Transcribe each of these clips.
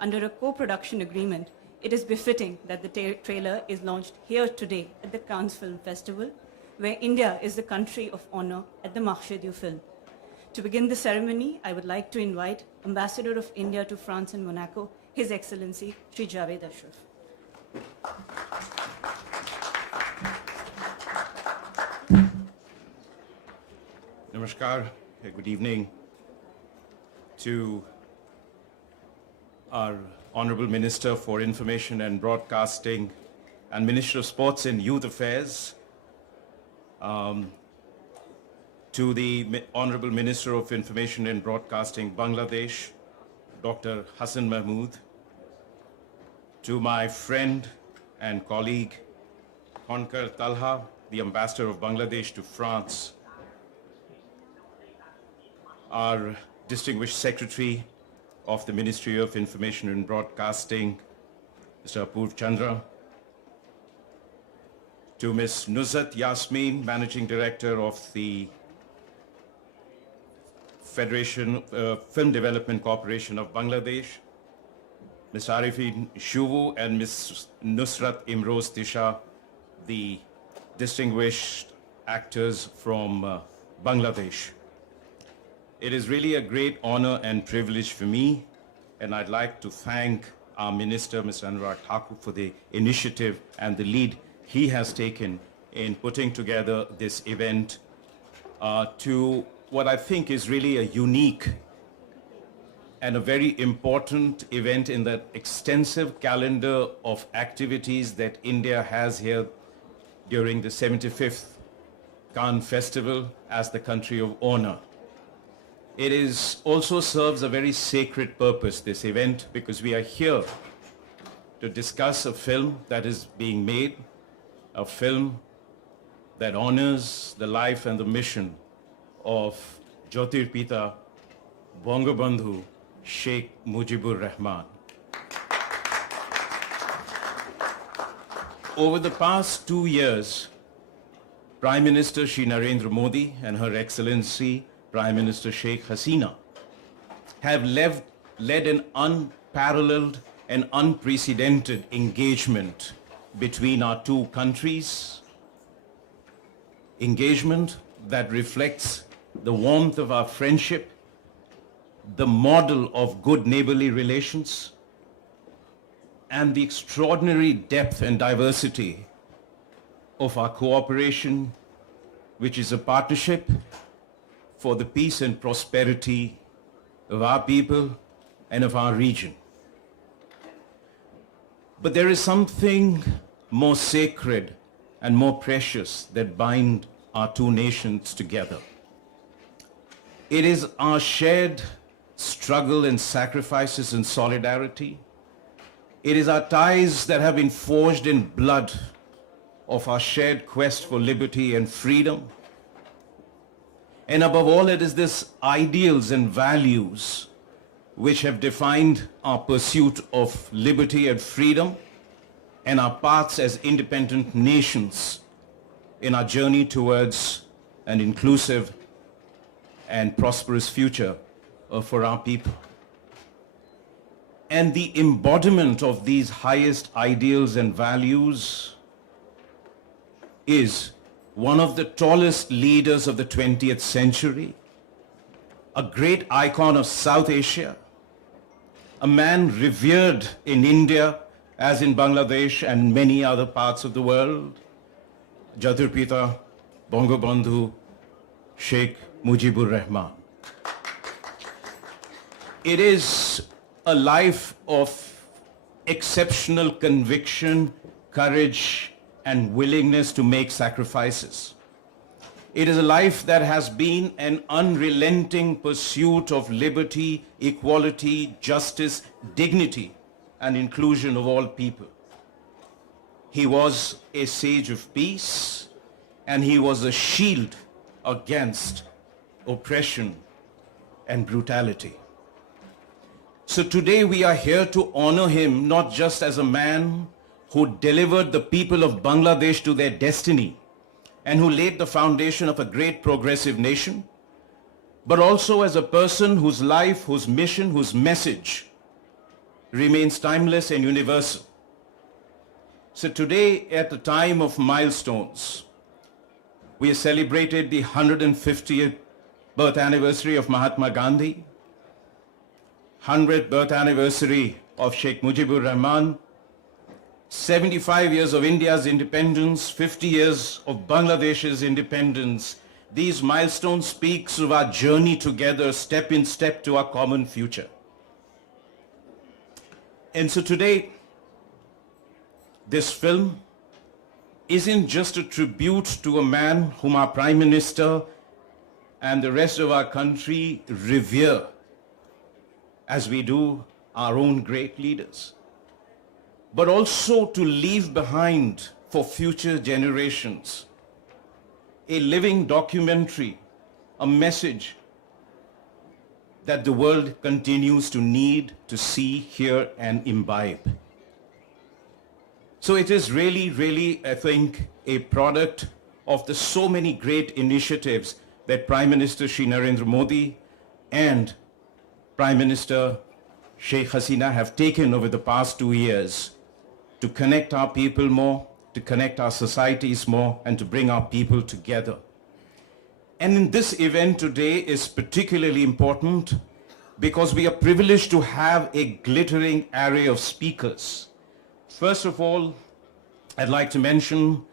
under a co-production agreement, it is befitting that the trailer is launched here today at the Cannes Film Festival, where India is the country of honor at the Marché du Film. To begin the ceremony, I would like to invite Ambassador of India to France and Monaco, His Excellency Shri Javed Ashraf. Namaskar, good evening to our Honorable Minister for Information and Broadcasting and Minister of Sports and Youth Affairs, to the Honorable Minister of Information and Broadcasting, Bangladesh, Dr. Hassan Mahmood, to my friend and colleague, Honkar Talha, the Ambassador of Bangladesh to France, our distinguished Secretary of the Ministry of Information and Broadcasting, Mr. Apurv Chandra, to Ms. Nuzhat Yasmin, Managing Director of the Federation Film Development Corporation of Bangladesh, Ms. Arifin Shuvu and Ms. Nusrat Imroz Tisha, the distinguished actors from Bangladesh. It is really a great honor and privilege for me, and I'd like to thank our Minister, Mr. Anurag Thakur, for the initiative and the lead he has taken in putting together this event to what I think is really a unique and a very important event in that extensive calendar of activities that India has here during the 75th Cannes Festival as the country of honor. It also serves a very sacred purpose, this event, because we are here to discuss a film that is being made, a film that honors the life and the mission of Jyotirpita Bangabandhu Sheikh Mujibur Rahman. Over the past 2 years, Prime Minister Shri Narendra Modi and Her Excellency Prime Minister Sheikh Hasina have led an unparalleled and unprecedented engagement between our two countries, engagement that reflects the warmth of our friendship, the model of good neighborly relations, and the extraordinary depth and diversity of our cooperation, which is a partnership for the peace and prosperity of our people and of our region. But there is something more sacred and more precious that bind our two nations together. It is our shared struggle and sacrifices and solidarity. It is our ties that have been forged in blood of our shared quest for liberty and freedom. And above all, it is these ideals and values which have defined our pursuit of liberty and freedom and our paths as independent nations in our journey towards an inclusive and prosperous future for our people. And the embodiment of these highest ideals and values is one of the tallest leaders of the 20th century, a great icon of South Asia, a man revered in India as in Bangladesh and many other parts of the world, Jyotirpita Bangabandhu Sheikh Mujibur Rahman. It is a life of exceptional conviction, courage, and willingness to make sacrifices. It is a life that has been an unrelenting pursuit of liberty, equality, justice, dignity, and inclusion of all people. He was a sage of peace, and he was a shield against oppression and brutality. So today we are here to honor him not just as a man who delivered the people of Bangladesh to their destiny and who laid the foundation of a great progressive nation, but also as a person whose life, whose mission, whose message remains timeless and universal. So today, at the time of milestones, we have celebrated the 150th birth anniversary of Mahatma Gandhi, 100th birth anniversary of Sheikh Mujibur Rahman, 75 years of India's independence, 50 years of Bangladesh's independence. These milestones speak of our journey together, step in step to our common future. And so today, this film isn't just a tribute to a man whom our Prime Minister and the rest of our country revere, as we do our own great leaders, but also to leave behind for future generations a living documentary, a message that the world continues to need to see, hear, and imbibe. So it is really, I think, a product of the so many great initiatives that Prime Minister Shri Narendra Modi and Prime Minister Sheikh Hasina have taken over the past 2 years to connect our people more, to connect our societies more, and to bring our people together. And in this event today is particularly important because we are privileged to have a glittering array of speakers. First of all, I'd like to mention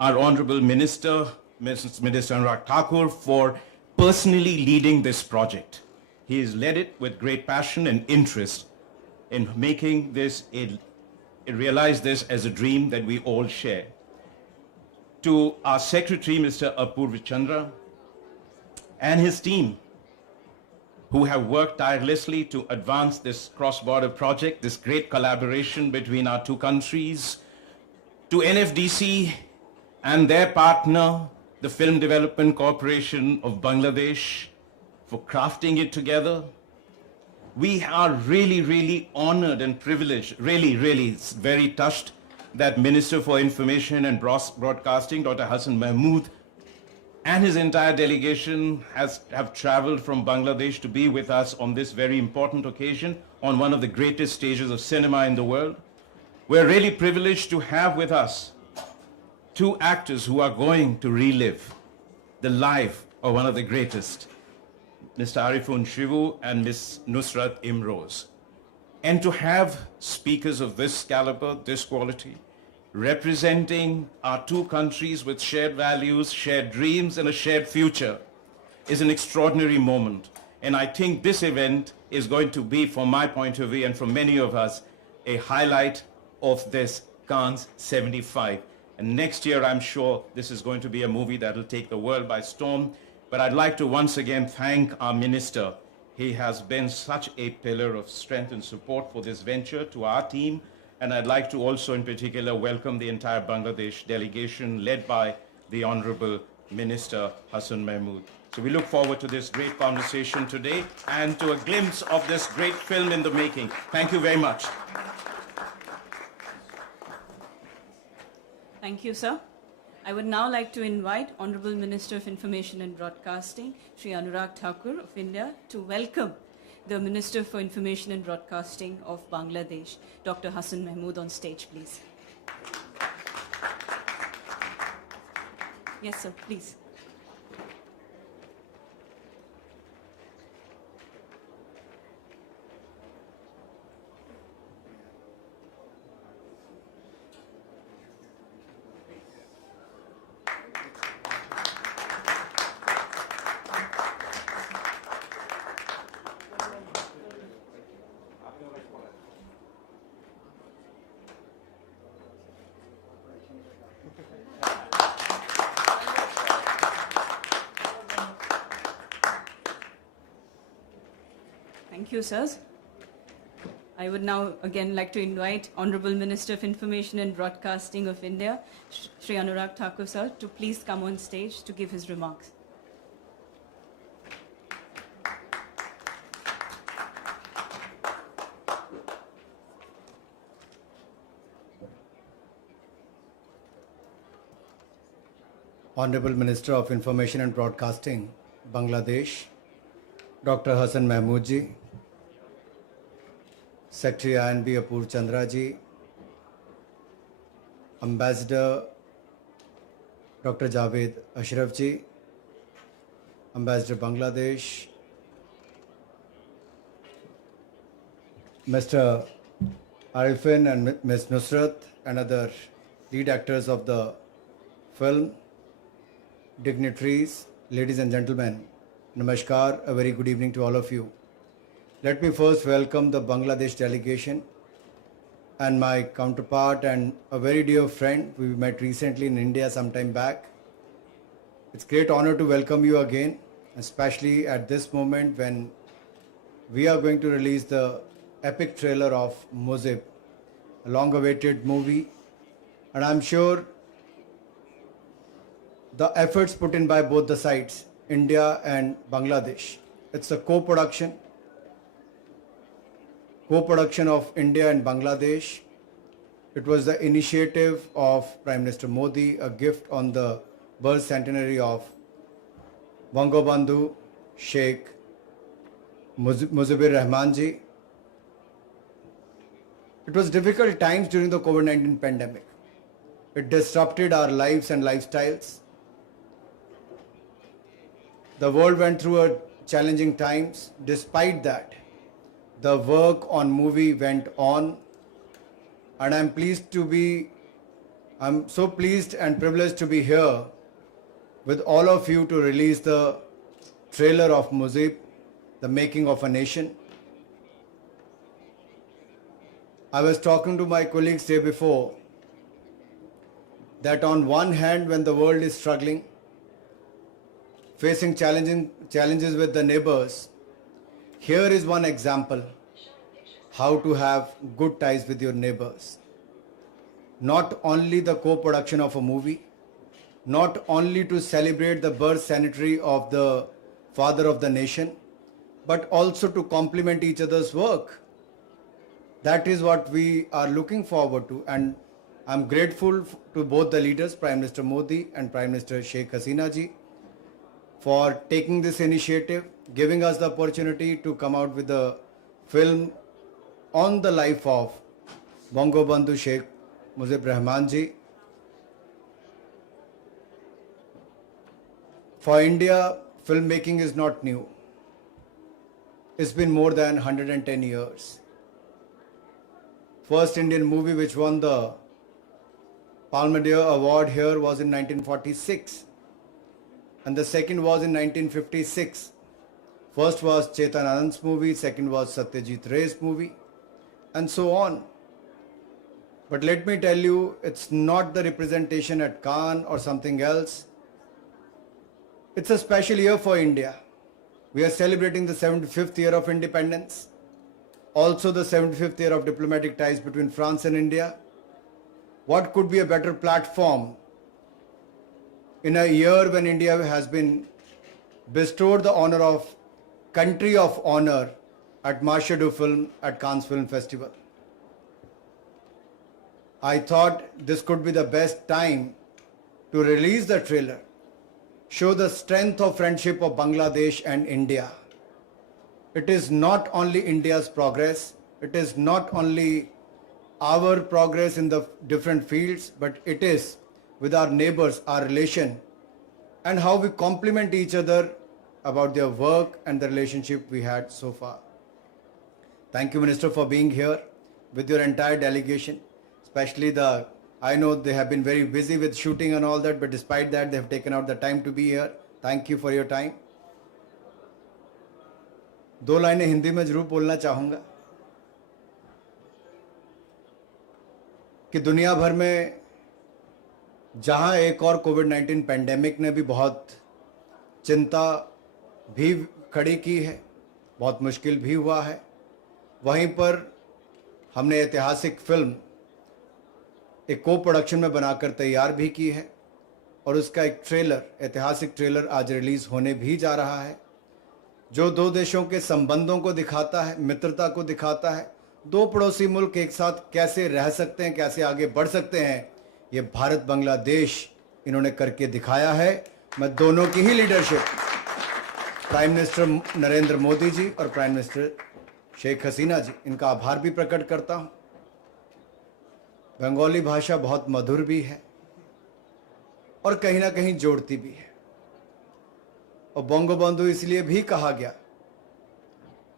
our Honorable Minister, Minister Anurag Thakur, for personally leading this project. He has led it with great passion and interest in making this realize this as a dream that we all share. To our Secretary, Mr. Apurva Chandra, and his team, who have worked tirelessly to advance this cross-border project, this great collaboration between our two countries. To NFDC and their partner, the Film Development Corporation of Bangladesh, for crafting it together. We are really honored and privileged, really very touched that Minister for Information and Broadcasting, Dr. Hassan Mahmood, and his entire delegation have traveled from Bangladesh to be with us on this very important occasion on one of the greatest stages of cinema in the world. We're really privileged to have with us two actors who are going to relive the life of one of the greatest, Mr. Arifun Shivu and Ms. Nusrat Imroz. And to have speakers of this caliber, this quality, representing our two countries with shared values, shared dreams, and a shared future is an extraordinary moment. And I think this event is going to be, from my point of view and from many of us, a highlight of this Cannes 75. And next year, I'm sure this is going to be a movie that will take the world by storm. But I'd like to once again thank our minister. He has been such a pillar of strength and support for this venture, to our team. And I'd like to also in particular welcome the entire Bangladesh delegation led by the Honorable Minister Hassan Mahmood. So we look forward to this great conversation today and to a glimpse of this great film in the making. Thank you very much. Thank you, sir. I would now like to invite Honorable Minister of Information and Broadcasting, Shri Anurag Thakur of India, to welcome the Minister for Information and Broadcasting of Bangladesh, Dr. Hassan Mahmood, on stage, please. Yes, sir, please. Thank you, sirs. I would now again like to invite Honorable Minister of Information and Broadcasting of India, Shri Anurag Thakur, sir, to please come on stage to give his remarks. Honorable Minister of Information and Broadcasting, Bangladesh, Dr. Hassan Mahmood ji, Secretary INB Apur Chandra ji, Ambassador Dr. Javed Ashraf ji, Ambassador Bangladesh, Mr. Arifin and Ms. Nusrat and other lead actors of the film, dignitaries, ladies and gentlemen, Namaskar, a very good evening to all of you. Let me first welcome the Bangladesh delegation and my counterpart and a very dear friend we met recently in India some time back. It's a great honor to welcome you again, especially at this moment when we are going to release the epic trailer of MUJIB, a long-awaited movie, and I'm sure the efforts put in by both the sides, India and Bangladesh. It's a co-production of India and Bangladesh. It was the initiative of Prime Minister Modi, a gift on the birth centenary of Bangabandhu Sheikh Mujibur Rahman ji. It was difficult times during the COVID-19 pandemic. It disrupted our lives and lifestyles. The world went through a challenging times. Despite that, the work on movie went on, and I'm so pleased and privileged to be here with all of you to release the trailer of MUJIB, The Making of a Nation. I was talking to my colleagues day before that on one hand, when the world is struggling, facing challenges with the neighbors, here is one example how to have good ties with your neighbors. Not only the co-production of a movie, not only to celebrate the birth centenary of the father of the nation, but also to complement each other's work. That is what we are looking forward to, and I'm grateful to both the leaders, Prime Minister Modi and Prime Minister Sheikh Hasina ji, for taking this initiative, giving us the opportunity to come out with a film on the life of Bangabandhu Sheikh Mujibur Rahman ji. For India, filmmaking is not new. It's been more than 110 years. First Indian movie which won the Palme d'Or award here was in 1946, and the second was in 1956. First was Chetan Anand's movie, second was Satyajit Ray's movie, and so on. But let me tell you, it's not the representation at Cannes or something else. It's a special year for India. We are celebrating the 75th year of independence, also the 75th year of diplomatic ties between France and India. What could be a better platform in a year when India has been bestowed the honor of Country of Honor at Marche du Film at Cannes Film Festival? I thought this could be the best time to release the trailer, show the strength of friendship of Bangladesh and India. It is not only India's progress, it is not only our progress in the different fields, but it is with our neighbors, our relation, and how we complement each other about their work and the relationship we had so far. Thank you, Minister, for being here with your entire delegation, especially I know they have been very busy with shooting and all that, but despite that, they have taken out the time to be here. Thank you for your time. दो लाइनें हिंदी में जरूर बोलना चाहूँगा कि दुनिया भर में जहाँ एक और कोविड-19 पैंडेमिक ने भी बहुत चिंता भी खड़ी की है, बहुत मुश्किल भी हुआ है, वहीं पर हमने ऐतिहासिक फिल्म एक को प्रोडक्शन में बनाकर तैयार भी की है और उसका एक ट्रेलर, ऐतिहासिक ट्रेलर आज रिलीज होने भी जा रहा है, जो दो देशों के संबंधों को दिखाता है, मित्रता को दिखाता है, दो पड़ोसी मुल्क एक साथ कैसे रह सकते हैं, कैसे आगे बढ़ सकते हैं, ये भारत बांग्लादेश इन्होंने करके दिखाया है। मैं दोनों की ही leadership, prime minister Narendra Modi ji और प्राइम मिनिस्टर शेख हसीना जी, इनका आभार भी प्रकट करता हूँ। बंगाली भाषा बहुत मधुर भी है और कहीं ना कहीं जोड़ती भी है। और बंगबंधु इसलिए भी कहा गया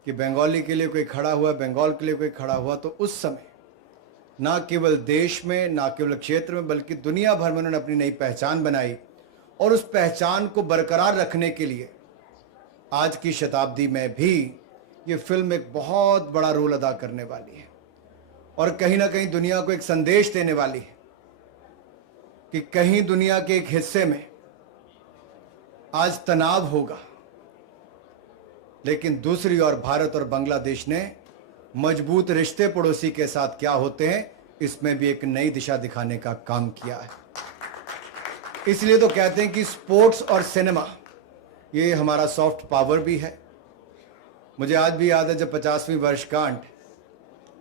कि बंगाली के लिए कोई खड़ा हुआ, बंगाल के लिए कोई खड़ा हुआ, तो उस समय ना केवल देश में, ना केवल क्षेत्र में, बल्कि दुनिया भर में उन्होंने अपनी नई पहचान बनाई। और उस पहचान को बरकरार रखने के लिए आज की शताब्दी में भी ये फिल्म एक बहुत बड़ा रोल अदा करने वाली है और कहीं ना कहीं दुनिया को एक संदेश देने वाली है कि कहीं दुनिया के एक हिस्से में आज तनाव होगा, लेकिन दूसरी ओर भारत और बांग्लादेश ने मजबूत रिश्ते पड़ोसी के साथ क्या होते हैं, इसमें भी एक नई दिशा दिखाने का काम किया है। इसलिए तो कहते हैं कि स्पोर्ट्स और सिनेमा ये हमारा सॉफ्ट पावर भी है। मुझे आज भी याद है जब 50वीं वर्षगांठ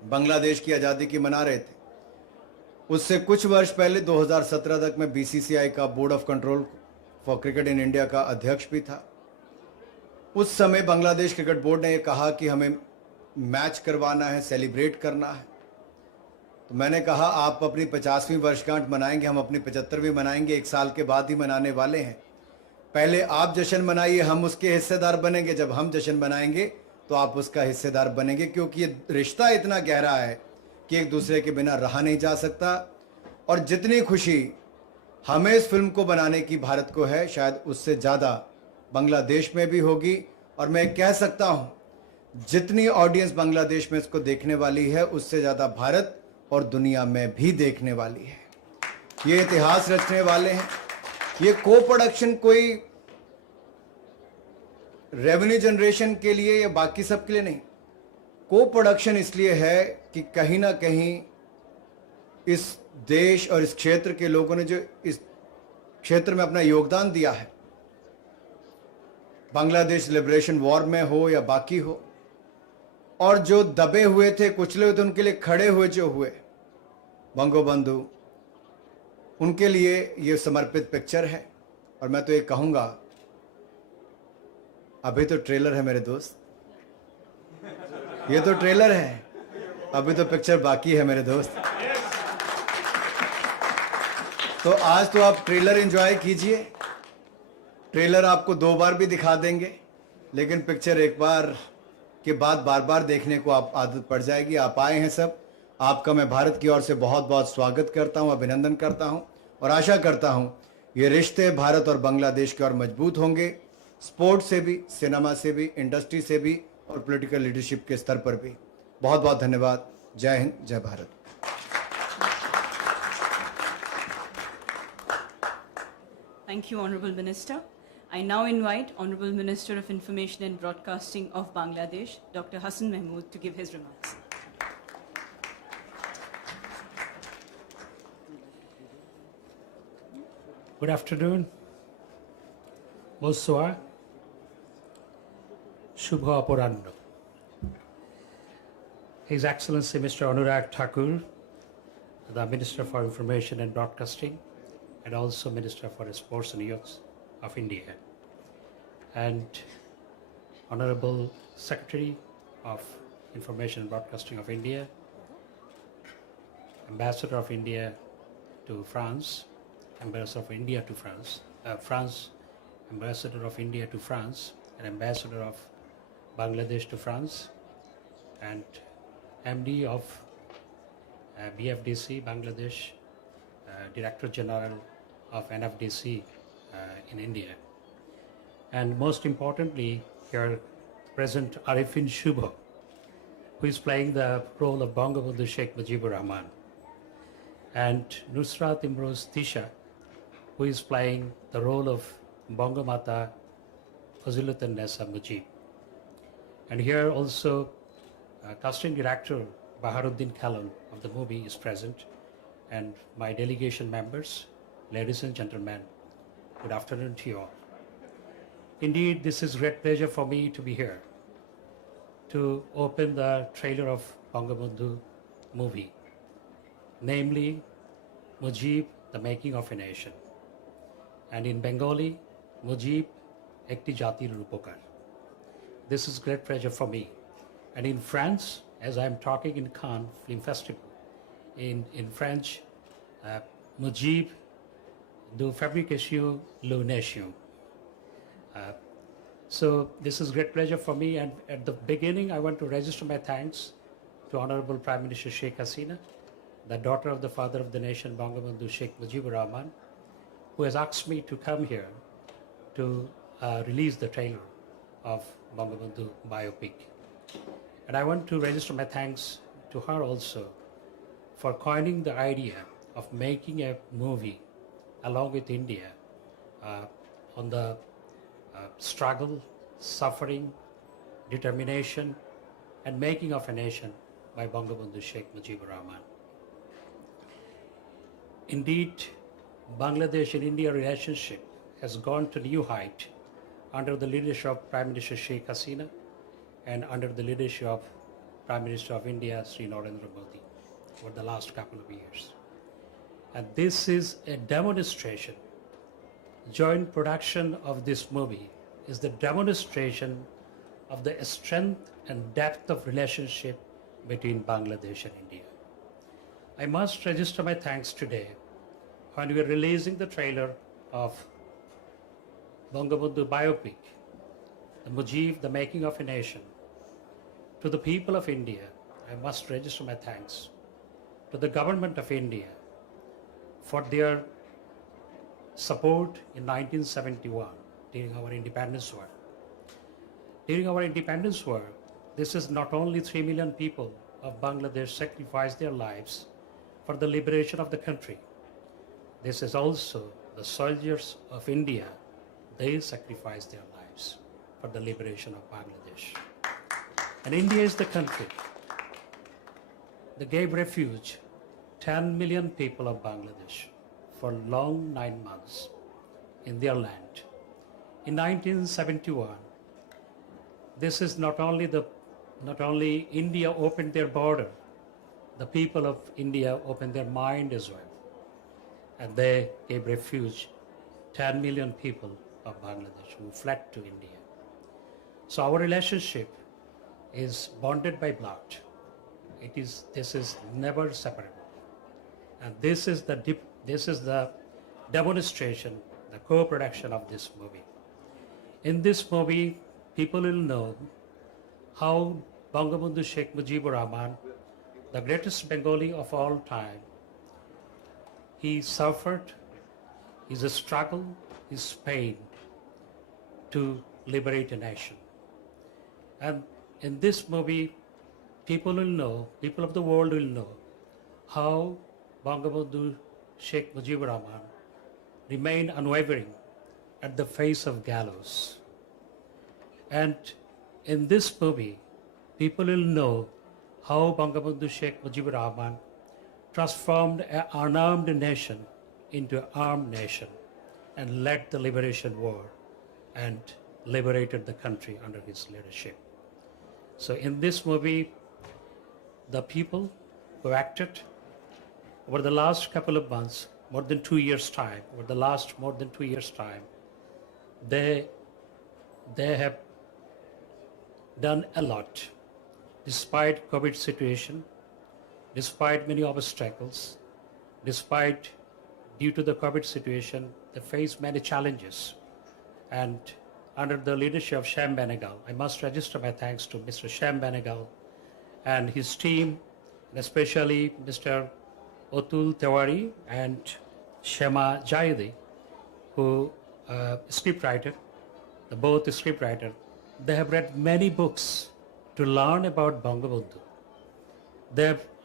बांग्लादेश की आज़ादी की मना रहे थे, उससे कुछ वर्ष पहले 2017 तक मैं बीसीसीआई का board of control for cricket in India का अध्यक्ष भी था। उस समय बांग्लादेश क्रिकेट बोर्ड ने यह कहा कि हमें मैच करवाना है, सेलिब्रेट करना है। तो मैंने कहा आप अपनी 50वीं वर्षगांठ मनाएंगे, हम अपनी 75वीं मनाएंगे, एक साल के बाद ही मनाने वाले हैं। पहले आप जश्न मनाइए, हम उसके हिस्सेदार बनेंगे। जब हम जश्न मनाएंगे तो आप उसका हिस्सेदार बनेंगे, क्योंकि ये रिश्ता इतना गहरा है कि एक दूसरे के बिना रहा नहीं जा सकता। और जितनी खुशी हमें इस फिल्म को बनाने की भारत को है, शायद उससे ज़्यादा बांग्लादेश में भी होगी। और मैं कह सकता हूँ जितनी ऑडियंस बांग्लादेश में इसको देखने वाली है, उससे ज़्यादा भारत और दुनिया में भी देखने वाली है। ये इतिहास रचने वाले हैं। ये को प्रोडक्शन कोई रेवेन्यू जनरेशन के लिए या बाकी सब के लिए नहीं, को प्रोडक्शन इसलिए है कि कहीं ना कहीं इस देश और इस क्षेत्र के लोगों ने जो इस क्षेत्र में अपना योगदान दिया है, बांग्लादेश लिबरेशन वॉर में हो या बाकी हो, और जो दबे हुए थे, कुचले हुए थे, उनके लिए खड़े हुए जो हुए बंगबंधु, उनके लिए ये समर्पित पिक्चर है। और मैं तो ये कहूँगा, अभी तो ट्रेलर है मेरे दोस्त, ये तो ट्रेलर है, अभी तो पिक्चर बाकी है मेरे दोस्त। तो आज तो आप ट्रेलर एंजॉय कीजिए। ट्रेलर आपको 2 बार भी दिखा देंगे, लेकिन पिक्चर एक बार के बाद बार बार देखने को आप आदत पड़ जाएगी। आप आए हैं सब, आपका मैं भारत की ओर से बहुत बहुत स्वागत करता हूं, अभिनंदन करता हूं और आशा करता हूं ये रिश्ते भारत और बांग्लादेश के और मजबूत होंगे, स्पोर्ट्स से भी, सिनेमा से भी, इंडस्ट्री से भी और पॉलिटिकल लीडरशिप के स्तर पर भी। बहुत बहुत धन्यवाद। जय हिंद, जय Bharat. Thank you, Honorable Minister. I now invite Honorable Minister of Information and Broadcasting of Bangladesh, Dr. Hassan Mahmood, to give his remarks. Good afternoon. Bonsoir. Shubha Aporanno. His Excellency Mr. Anurag Thakur, the Minister for Information and Broadcasting, and also Minister for Sports and Youth of India, and Honorable Secretary of Information and Broadcasting of India, Ambassador of India to France, Ambassador of India to France, Ambassador of India to France, and Ambassador of Bangladesh to France, and MD of BFDC Bangladesh, Director General of NFDC in India, and most importantly here present Arifin Shubho, who is playing the role of Bangabandhu Sheikh Mujibur Rahman, and Nusrat Imroz Tisha, who is playing the role of Bangamata Faziluddin Nessa Mujib. And here also casting director Baharuddin Khalon of the movie is present, and my delegation members, ladies and gentlemen, good afternoon to you all. Indeed, this is great pleasure for me to be here to open the trailer of Bangabandhu movie, namely MUJIB, the making of a nation, and in Bengali, MUJIB, Ekti Jatir Rupokar. This is great pleasure for me And in France, as I'm talking in Cannes Film Festival, in French, MUJIB de fabrication le nation. So this is great pleasure for me, and at the beginning I want to register my thanks to Honorable Prime Minister Sheikh Hasina, the daughter of the father of the nation, Bangabandhu Sheikh Mujibur Rahman, who has asked me to come here to release the trailer of Bangabandhu biopic. And I want to register my thanks to her also for coining the idea of making a movie along with India on the struggle, suffering, determination, and making of a nation by Bangabandhu Sheikh Mujibur Rahman. Indeed, Bangladesh and India relationship has gone to new height under the leadership of Prime Minister Sheikh Hasina and under the leadership of Prime Minister of India, Sri Narendra Modi, over the last couple of years. And this is a demonstration. Joint production of this movie is the demonstration of the strength and depth of relationship between Bangladesh and India. I must register my thanks today when we are releasing the trailer of Bangabandhu biopic, the MUJIB, the making of a nation. To the people of India, I must register my thanks. To the government of India for their support in 1971 during our independence war. During our independence war, this is not only 3 million people of Bangladesh sacrificed their lives for the liberation of the country. This is also the soldiers of India. They sacrificed their lives for the liberation of Bangladesh. And India is the country that gave refuge 10 million people of Bangladesh for long 9 months in their land. In 1971, this is not only India opened their border, the people of India opened their mind as well. And they gave refuge 10 million people of Bangladesh who fled to India. So our relationship is bonded by blood. This is never separable. And this is the demonstration, the co-production of this movie. In this movie, people will know how Bangabandhu Sheikh Mujibur Rahman, the greatest Bengali of all time, he suffered, his struggle, his pain to liberate a nation. And in this movie, people of the world will know how Bangabandhu Sheikh Mujibur Rahman remained unwavering at the face of gallows. And in this movie, people will know how Bangabandhu Sheikh Mujibur Rahman transformed an unarmed nation into an armed nation and led the liberation war and liberated the country under his leadership. So in this movie, the people who acted over the last couple of months, more than 2 years' time, they have done a lot. Despite COVID situation, despite many obstacles, due to the COVID situation, they face many challenges. And under the leadership of Shyam Benegal, I must register my thanks to Mr. Shyam Benegal and his team, and especially Mr. Otul Tewari and Shema Jaidi, who scriptwriter, both scriptwriter. They have read many books to learn about Bangabandhu.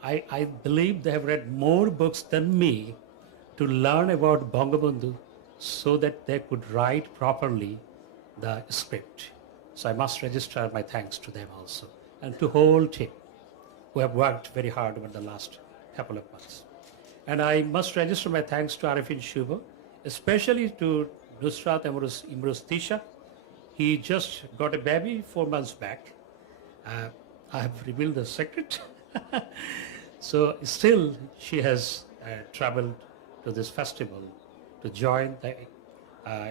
I believe they have read more books than me to learn about Bangabandhu so that they could write properly the script. So I must register my thanks to them also, and to whole team who have worked very hard over the last couple of months. And I must register my thanks to Arifin Shubo, especially to Nusrat Imroz Tisha. He just got a baby 4 months back. I have revealed the secret. So still she has traveled to this festival to join the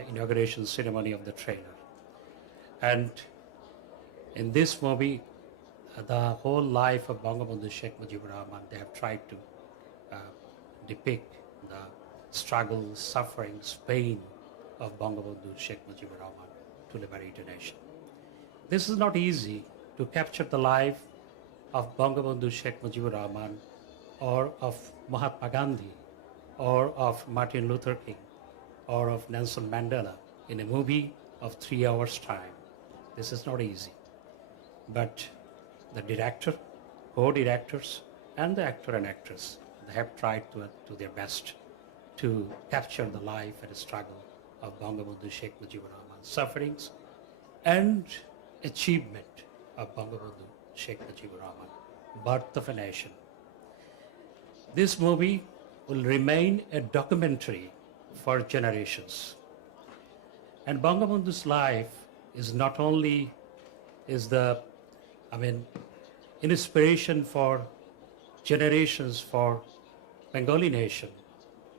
inauguration ceremony of the trailer. And in this movie, the whole life of Bangabandhu Sheikh Mujibur Rahman. They have tried to depict the struggles, sufferings, pain of Bangabandhu Sheikh Mujibur Rahman to liberate a nation. This is not easy to capture the life of Bangabandhu Sheikh Mujibur Rahman or of Mahatma Gandhi or of Martin Luther King or of Nelson Mandela in a movie of 3 hours time. This is not easy. But the director, co-directors, and the actor and actress, they have tried to their best to capture the life and struggle of Bangabandhu Sheikh Mujibur Rahman's sufferings and achievement of Bangabandhu Sheikh Mujibur Rahman, birth of a nation. This movie will remain a documentary for generations. And Bangabandhu's life is not only inspiration for generations for Bengali nation.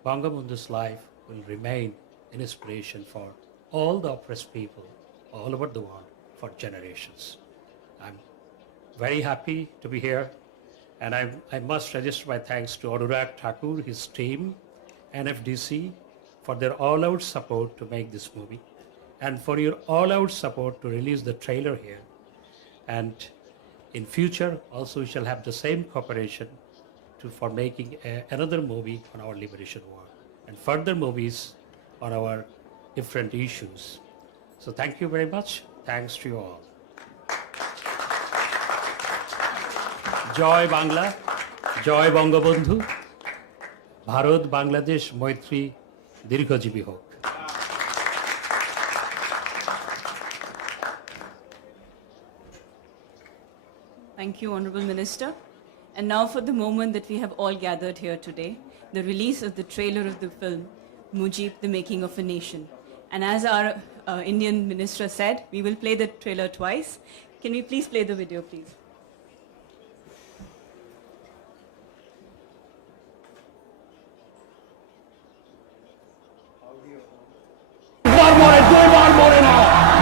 Bangabandhu's life will remain an inspiration for all the oppressed people all over the world for generations. I'm very happy to be here, and I must register my thanks to Anurag Thakur, his team, NFDC, for their all-out support to make this movie, and for your all-out support to release the trailer here. And in future, also we shall have the same cooperation for making another movie on our liberation war and further movies on our different issues. So thank you very much. Thanks to you all. জয় বাংলা, জয় বঙ্গবন্ধু, ভারত বাংলাদেশ মৈত্রী দীর্ঘজীবী হোক। Thank you, Honorable Minister. And now for the moment that we have all gathered here today, the release of the trailer of the film, MUJIB, The Making of a Nation. And as our Indian minister said, we will play the trailer twice. Can we please play the video, please?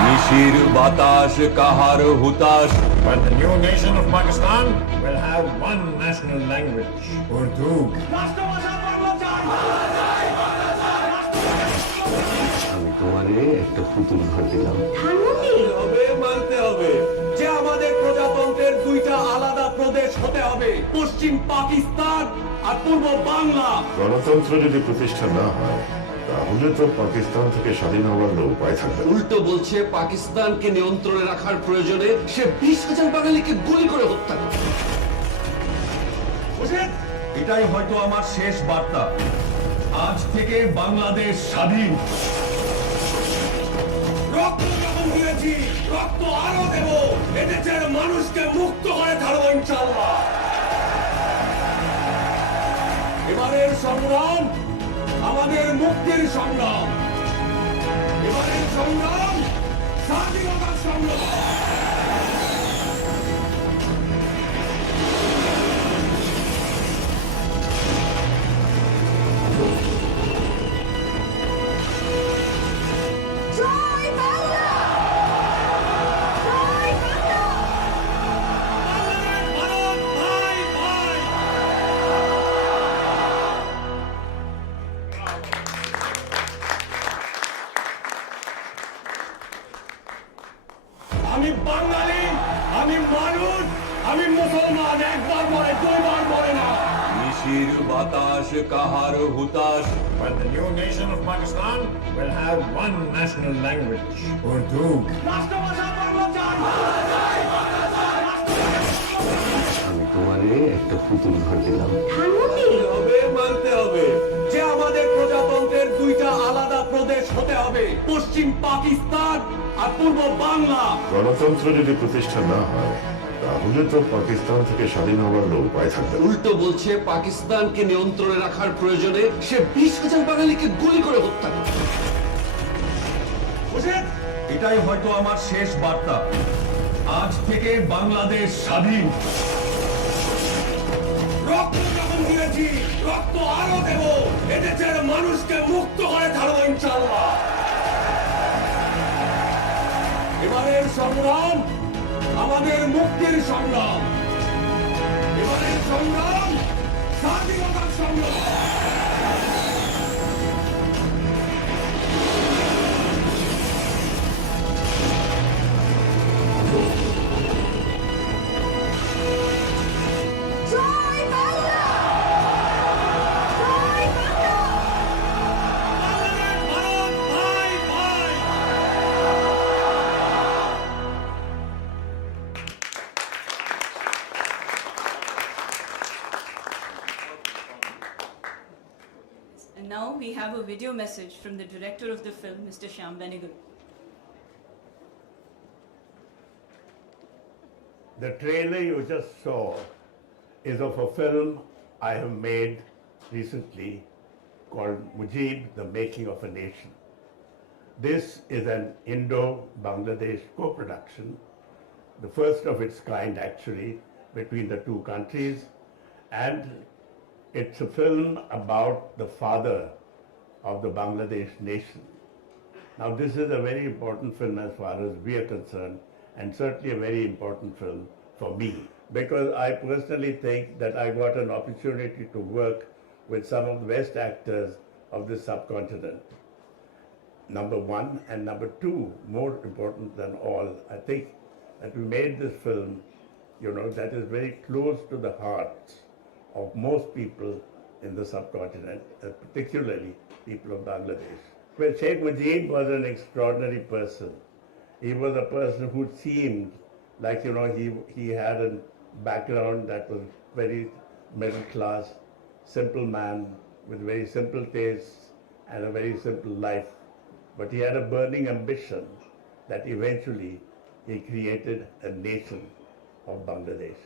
নিশির বাতাস কাহার হুতাশ But the new nation of Pakistan will have one national language, Urdu. আমি তোমারে একটা পুতুল ঘর দিলাম হবে মানতে হবে যে আমাদের প্রজাতন্ত্রের দুইটা আলাদা প্রদেশ হতে হবে, পশ্চিম পাকিস্তান আর পূর্ব বাংলা। গণতন্ত্র যদি প্রতিষ্ঠা না হয় তাহলে তো পাকিস্তান থেকে স্বাধীন হওয়ার উপায় থাকবে না। উল্টো বলছে পাকিস্তানকে নিয়ন্ত্রণে রাখার প্রয়োজনে সে 20,000 বাঙালিকে গুলি করে হত্যা করে। এটাই হয়তো আমার শেষ বার্তা। আজ থেকে বাংলাদেশ স্বাধীন। রক্ত যখন দিয়েছি, রক্ত আরো দেব। এদেশের মানুষকে মুক্ত করে ছাড়বো ইনশাআল্লাহ। এবারের সংগ্রাম আমাদের মুক্তির সংগ্রাম, এবারের সংগ্রাম স্বাধীনতার সংগ্রাম। আমি বাঙালি, আমি মানুষ, আমি মুসলমান। একবার মরে, দুইবার মরে না। নিশির বাতাস কাহার হুতাশ But the new nation of Pakistan will have one national language, Urdu. রাষ্ট্রভাষা বাংলা চাই। আমি তোমারে একটা পুতুল ঘর দিলাম হবে মানতে হবে যে আমাদের প্রজাতন্ত্রের দুইটা আলাদা প্রদেশ হতে হবে, পশ্চিম পাকিস্তান আর পূর্ব বাংলা। গণতন্ত্র যদি প্রতিষ্ঠা না হয় তাহলে তো পাকিস্তান থেকে স্বাধীন হওয়ার উপায় থাকবে না। উল্টো বলছে পাকিস্তানকে নিয়ন্ত্রণে রাখার প্রয়োজনে সে 20,000 বাঙালিকে গুলি করে হত্যা করে। এটাই হয়তো আমার শেষ বার্তা। আজ থেকে বাংলাদেশ স্বাধীন। রক্ত যখন দিয়েছি, রক্ত আরো দেব। এদেশের মানুষকে মুক্ত করে ছাড়বো ইনশাআল্লাহ। এবারের সংগ্রাম আমাদের মুক্তির সংগ্রাম, এবারের সংগ্রাম স্বাধীনতার সংগ্রাম। And now we have a video message from the director of the film, Mr. Shyam Benegal. The trailer you just saw is of a film I have made recently called MUJIB, The Making of a Nation. This is an Indo-Bangladesh co-production, the first of its kind actually between the two countries, and it's a film about the father of the Bangladesh nation. Now this is a very important film as far as we are concerned, and certainly a very important film for me, because I personally think that I got an opportunity to work with some of the best actors of this subcontinent. Number one, and number two, more important than all, I think that we made this film, that is very close to the hearts of most people in the subcontinent, particularly people of Bangladesh. Well, Sheikh Mujib was an extraordinary person. He was a person who seemed like, he had a background that was very middle class, simple man with very simple tastes and a very simple life. But he had a burning ambition that eventually he created a nation of Bangladesh.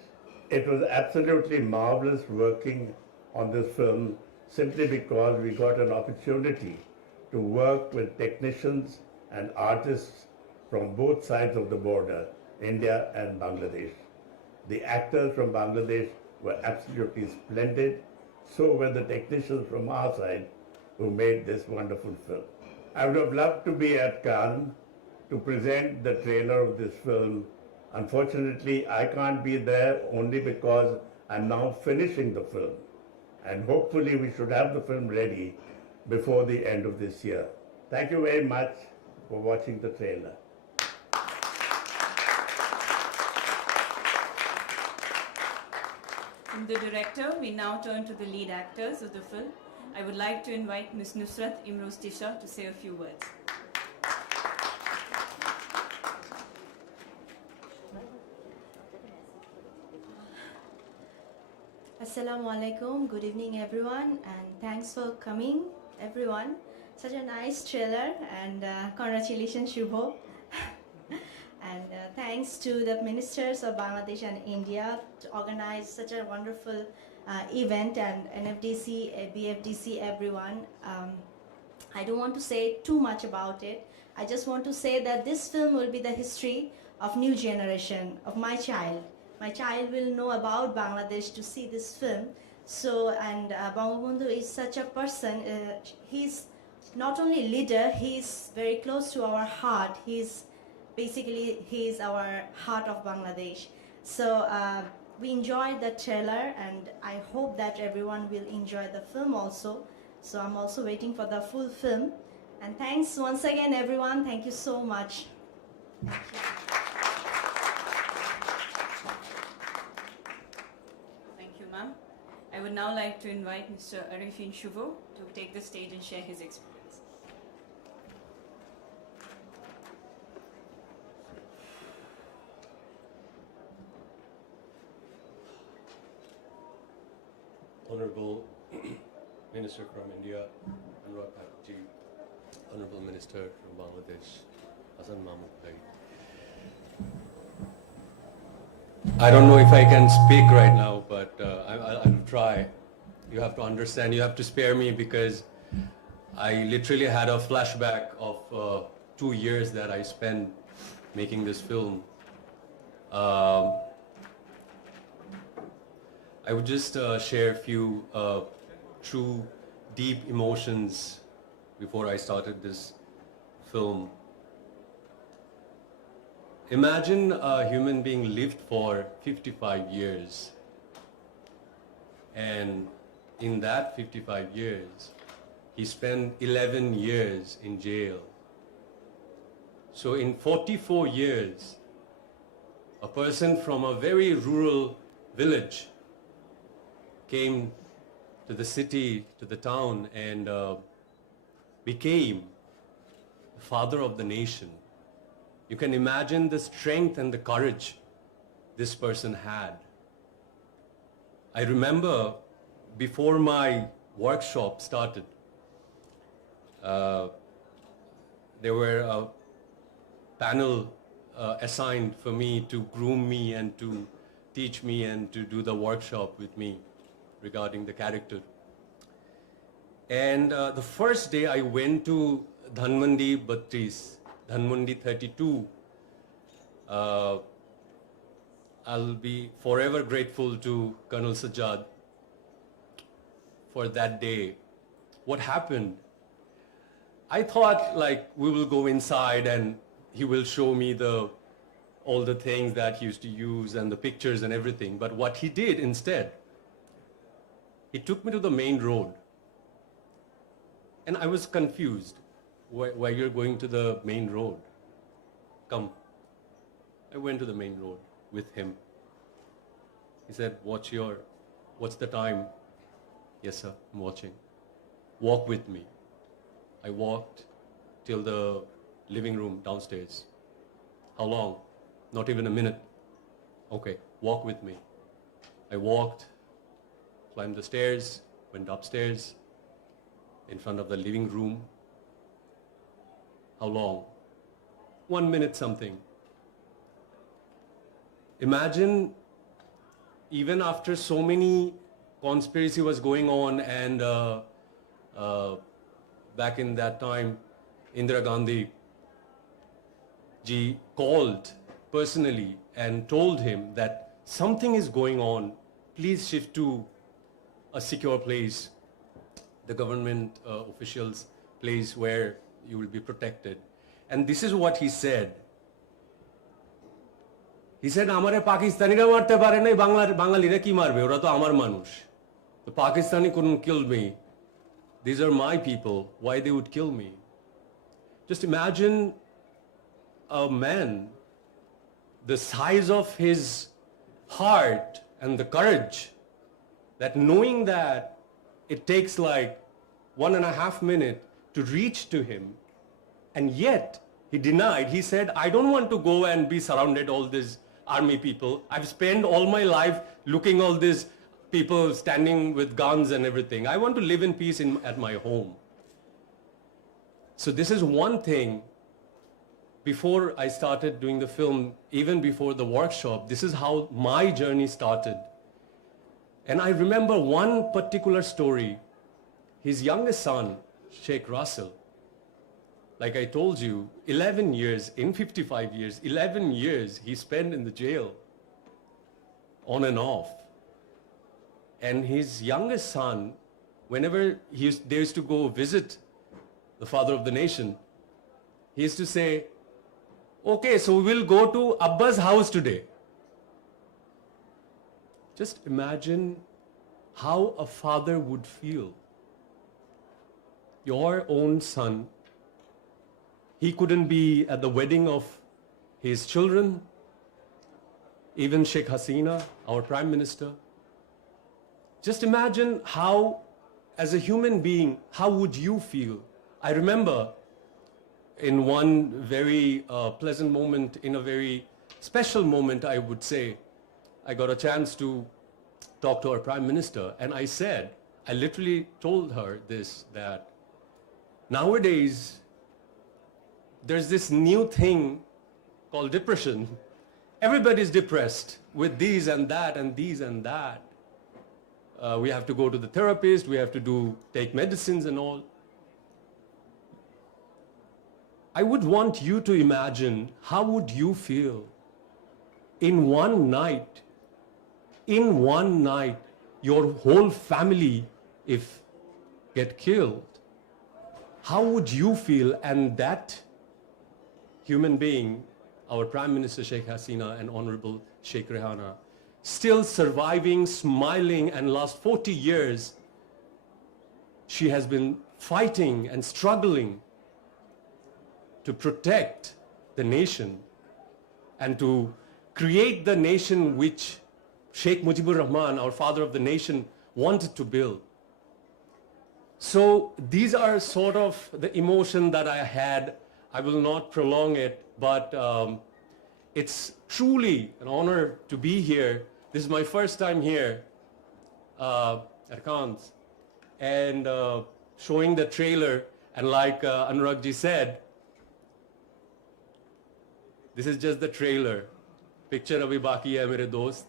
It was absolutely marvelous working on this film simply because we got an opportunity to work with technicians and artists from both sides of the border, India and Bangladesh. The actors from Bangladesh were absolutely splendid, so were the technicians from our side who made this wonderful film. I would have loved to be at Cannes to present the trailer of this film. Unfortunately, I can't be there only because I'm now finishing the film. And hopefully we should have the film ready before the end of this year. Thank you very much for watching the trailer. From the director, we now turn to the lead actors of the film. I would like to invite Ms. Nusrat Imroz Tisha to say a few words. Assalamu alaikum, good evening everyone, and thanks for coming everyone. Such a nice trailer, and congratulations Shubho. And thanks to the ministers of Bangladesh and India to organize such a wonderful event, and NFDC, BFDC, everyone. I don't want to say too much about it. I just want to say that this film will be the history of new generation, of my child. My child will know about Bangladesh to see this film. So, and Bangabandhu is such a person, he's not only leader, he's very close to our heart. He's our heart of Bangladesh. So we enjoyed the trailer, and I hope that everyone will enjoy the film also. So I'm also waiting for the full film. And thanks once again everyone, thank you so much. I would now like to invite Mr. Arifin Shuvo to take the stage and share his experience. Honorable Minister from India, Anurag Thakurji, Honorable Minister from Bangladesh, Hasan Mahmud Bhai. I don't know if I can speak right now, but I'll try. You have to understand, you have to spare me because I literally had a flashback of 2 years that I spent making this film. I would just share a few true, deep emotions before I started this film. Imagine a human being lived for 55 years, and in that 55 years, he spent 11 years in jail. So in 44 years, a person from a very rural village came to the city, to the town, and became the father of the nation. You can imagine the strength and the courage this person had. I remember before my workshop started, there were a panel assigned for me to groom me and to teach me and to do the workshop with me regarding the character. And the first day I went to Dhanmandi 32, Dhanmandi 32. I'll be forever grateful to Colonel Sajjad for that day. What happened? I thought like we will go inside and he will show me all the things that he used to use and the pictures and everything. But what he did instead, he took me to the main road. And I was confused. Why you're going to the main road? Come. I went to the main road with him. He said, what's the time? Yes, sir, I'm watching. Walk with me. I walked till the living room downstairs. How long? Not even a minute. Okay, walk with me. I walked, climbed the stairs, went upstairs, in front of the living room. How long? 1 minute something. Imagine, even after so many conspiracy was going on, and back in that time, Indira Gandhi ji called personally and told him that something is going on, please shift to a secure place, the government officials' place where you will be protected. And this is what he said. He said, "Amare Pakistanira marte pare nai, Bangalira ki marbe, ora to amar manush. The Pakistani couldn't kill me. These are my people. Why they would kill me?" Just imagine a man, the size of his heart and the courage, that knowing that it takes like 1.5 minutes to reach to him, and yet he denied. He said, "I don't want to go and be surrounded all these army people. I've spent all my life looking all these people standing with guns and everything. I want to live in peace at my home." So this is one thing. Before I started doing the film, even before the workshop, this is how my journey started. And I remember one particular story. His youngest son, Sheikh Russell, like I told you, 11 years, in 55 years, 11 years he spent in the jail, on and off. And his youngest son, whenever they used to go visit the father of the nation, he used to say, "Okay, so we'll go to Abba's house today." Just imagine how a father would feel. Your own son, he couldn't be at the wedding of his children, even Sheikh Hasina, our Prime Minister. Just imagine how, as a human being, how would you feel? I remember in one very pleasant moment, in a very special moment, I would say, I got a chance to talk to our Prime Minister, and I said, I literally told her this, that nowadays, there's this new thing called depression. Everybody's depressed with these and that and these and that. We have to go to the therapist, we have to take medicines and all. I would want you to imagine, how would you feel in one night, your whole family, if get killed? How would you feel? And that human being our Prime Minister Sheikh Hasina and Honorable Sheikh Rehana, still surviving, smiling, and last 40 years, she has been fighting and struggling to protect the nation and to create the nation which Sheikh Mujibur Rahman, our father of the nation, wanted to build. So these are sort of the emotion that I had. I will not prolong it, but it's truly an honor to be here. This is my first time here at Cannes, and showing the trailer, and like Anurag ji said, this is just the trailer. Picture abhi baki hai mere dost.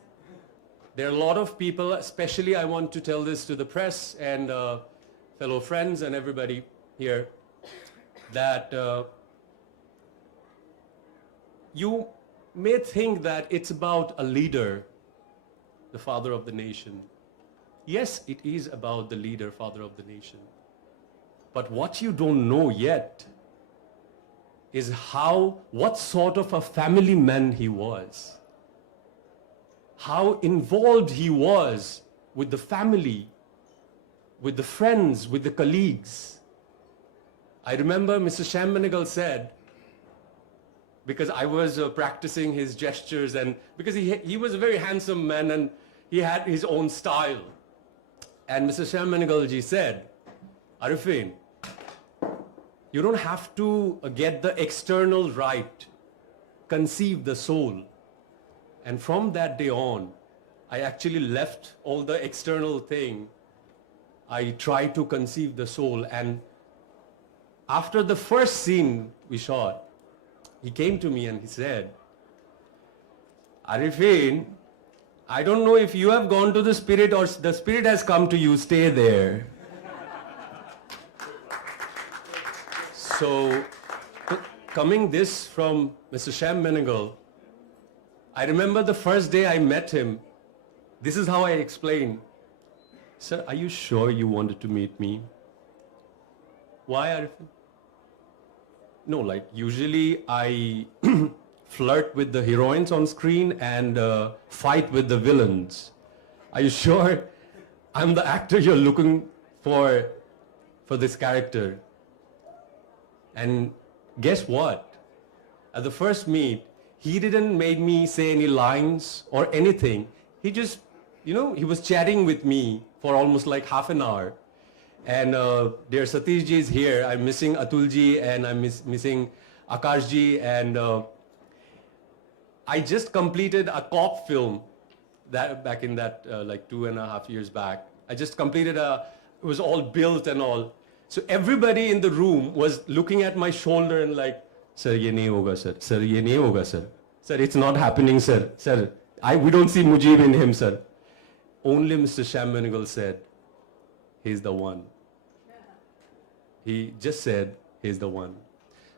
There are a lot of people, especially I want to tell this to the press and fellow friends and everybody here, that you may think that it's about a leader, the father of the nation. Yes, it is about the leader, father of the nation. But what you don't know yet is what sort of a family man he was. How involved he was with the family, with the friends, with the colleagues. I remember Mr. Shyam Benegal said, because I was practicing his gestures, and because he was a very handsome man and he had his own style. And Mr. Shyam Benegal ji said, Arifin, you don't have to get the external right, conceive the soul. And from that day on, I actually left all the external thing. I tried to conceive the soul. And after the first scene we shot, he came to me and he said, Arifin, I don't know if you have gone to the spirit or the spirit has come to you, stay there. So, coming this from Mr. Shyam Benegal, I remember the first day I met him, this is how I explained. Sir, are you sure you wanted to meet me? Why, Arifin? No, like usually I flirt with the heroines on screen and fight with the villains. Are you sure I'm the actor you're looking for this character? And guess what? At the first meet, he didn't make me say any lines or anything. He just, he was chatting with me for almost like half an hour. And dear Satish ji is here. I'm missing Atul ji and I'm missing Akash ji. And I just completed a cop film back in that like 2.5 years back. I just completed it was all built and all. So everybody in the room was looking at my shoulder and like, Sir, ye nahi hoga, sir. Sir, ye nahi hoga, sir. Sir, it's not happening, sir. Sir, we don't see Mujib in him, sir. Only Mr. Shyam Benegal said, he's the one. He just said, he's the one.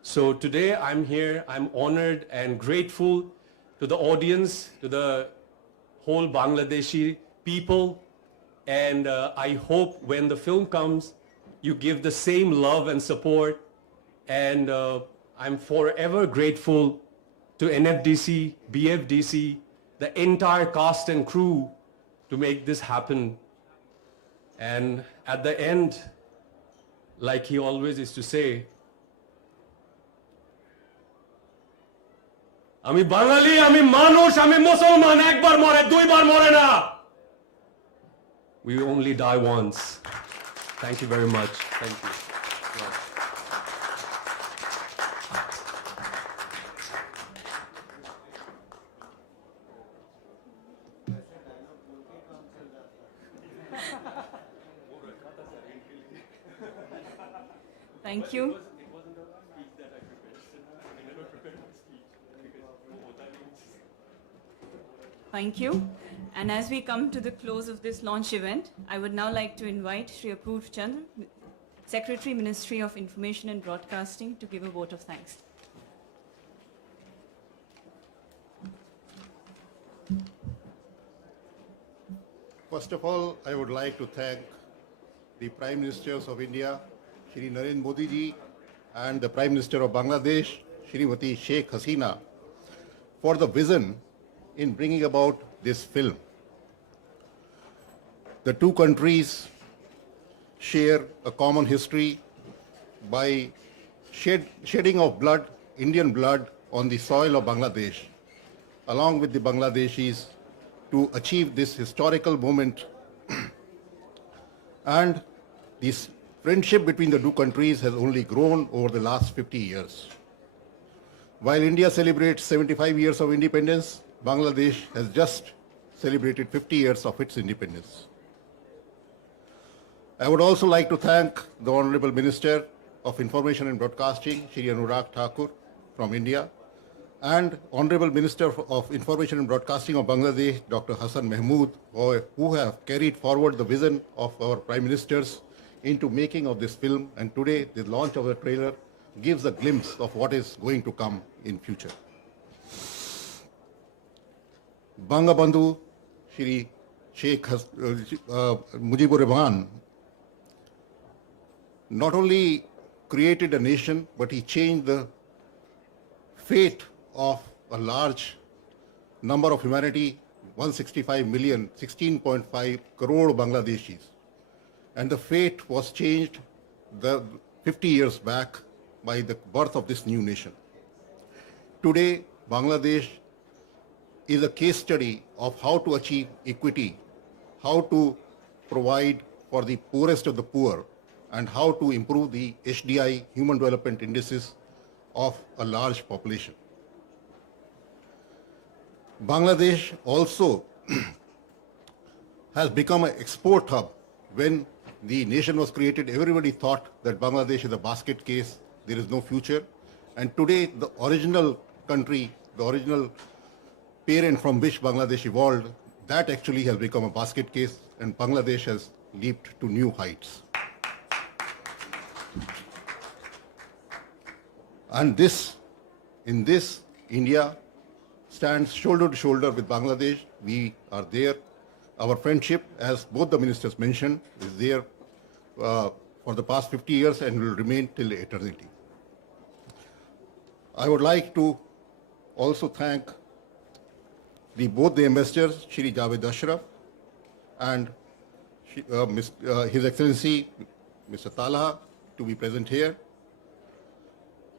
So today I'm here, I'm honored and grateful to the audience, to the whole Bangladeshi people. And I hope when the film comes, you give the same love and support. And I'm forever grateful to NFDC, BFDC, the entire cast and crew to make this happen. And at the end, like he always used to say, Ami Bangali, Ami Manush, Ami Musalman, ekbar more, duibar more na. We only die once. Thank you very much. Thank you. Thank you. Thank you. And as we come to the close of this launch event, I would now like to invite Shri Apurv Chandra, Secretary, Ministry of Information and Broadcasting, to give a vote of thanks. First of all, I would like to thank the Prime Ministers of India, Shri Narendra Modi ji, and the Prime Minister of Bangladesh, Shrimati Sheikh Hasina, for the vision in bringing about this film. The two countries share a common history by shedding of blood, Indian blood, on the soil of Bangladesh, along with the Bangladeshis, to achieve this historical moment. And this friendship between the two countries has only grown over the last 50 years. While India celebrates 75 years of independence, Bangladesh has just celebrated 50 years of its independence. I would also like to thank the Honorable Minister of Information and Broadcasting, Shri Anurag Thakur from India, and Honorable Minister of Information and Broadcasting of Bangladesh, Dr. Hassan Mahmood, who have carried forward the vision of our Prime Ministers into making of this film. And today, the launch of the trailer gives a glimpse of what is going to come in future. Bangabandhu Shri Sheikh Mujibur Rahman not only created a nation, but he changed the fate of a large number of humanity, 165 million, 16.5 crore Bangladeshis. And the fate was changed 50 years back by the birth of this new nation. Today, Bangladesh is a case study of how to achieve equity, how to provide for the poorest of the poor, and how to improve the HDI, Human Development Indices, of a large population. Bangladesh also has become an export hub. When the nation was created, everybody thought that Bangladesh is a basket case, there is no future. And today, the original country, the original parent from which Bangladesh evolved, that actually has become a basket case, and Bangladesh has leaped to new heights. And in this, India stands shoulder to shoulder with Bangladesh. We are there. Our friendship, as both the ministers mentioned, is there for the past 50 years and will remain till eternity. I would like to also thank both the ambassadors, Shri Javed Ashraf and His Excellency Mr. Talha, to be present here.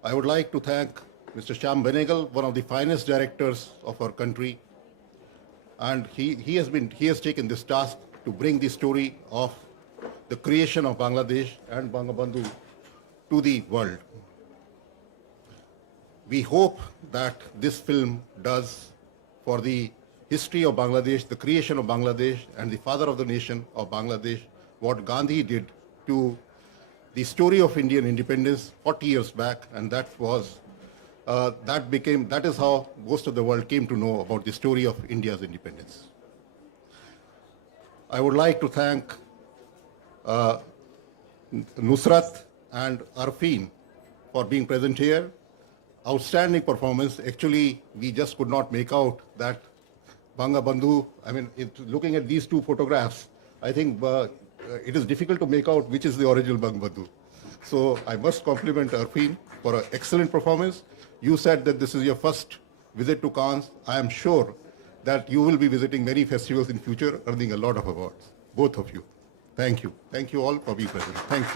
I would like to thank Mr. Shyam Benegal, one of the finest directors of our country, and he has taken this task to bring the story of the creation of Bangladesh and Bangabandhu to the world. We hope that this film does for the history of Bangladesh, the creation of Bangladesh, and the father of the nation of Bangladesh, what Gandhi did to the story of Indian independence 40 years back, and that is how most of the world came to know about the story of India's independence. I would like to thank Nusrat and Arfeen for being present here. Outstanding performance. Actually, we just could not make out that Bangabandhu. I mean, looking at these two photographs, I think it is difficult to make out which is the original Bangabandhu. So I must compliment Arfeen for an excellent performance. You said that this is your first visit to Cannes. I am sure that you will be visiting many festivals in future, earning a lot of awards, both of you. Thank you. Thank you all for being present. Thank you.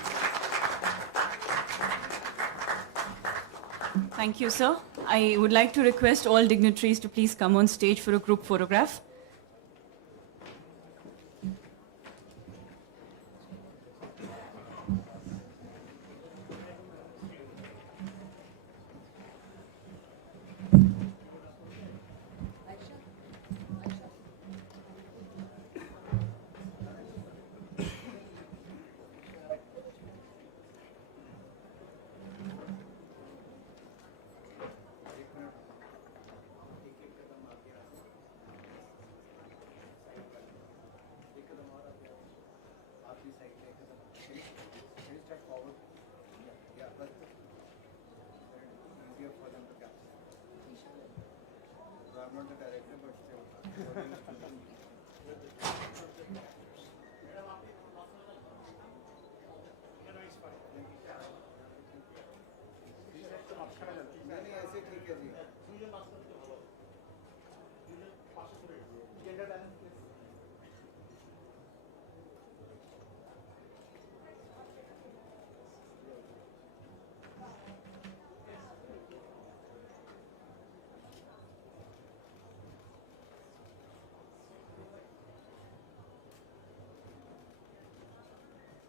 Thank you, sir. I would like to request all dignitaries to please come on stage for a group photograph.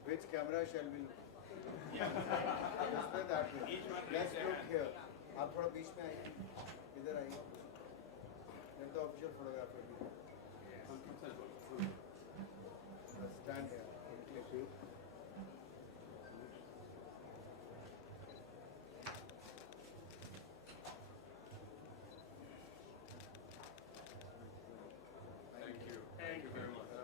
Which camera shall we look? This way, that way. Let's look here. आप थोड़ा बीच में आइए. इधर आइए. Let the official photographer be. Stand here. Thank you very much.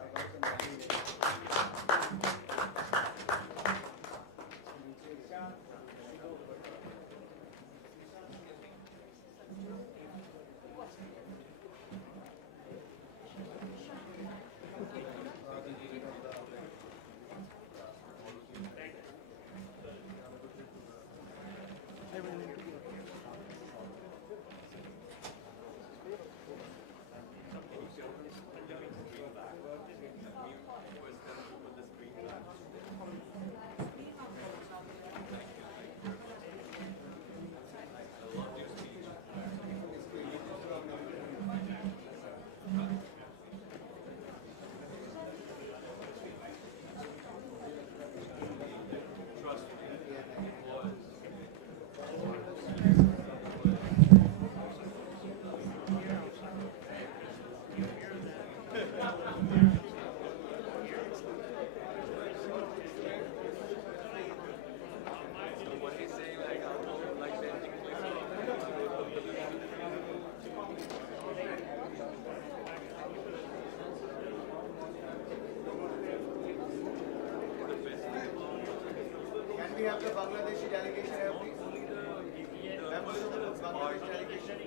Can we have the Bangladeshi delegation here, please? Members of the Bangladesh delegation.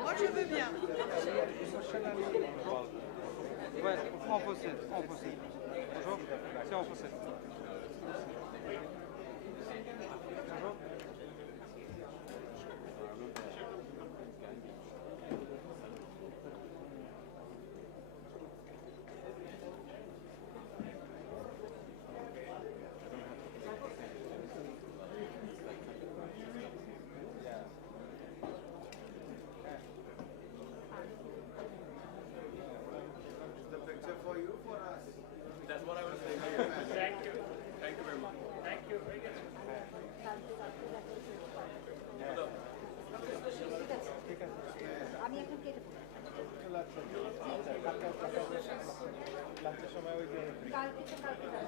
Moi je veux bien. Ouais, en possède, en possède. Bonjour, c'est en possède. Bonjour. Is the picture for you, for us? That's what I was saying. Thank you. Thank you very much. Thank you. Very good. আমি এখন কেটে কালকে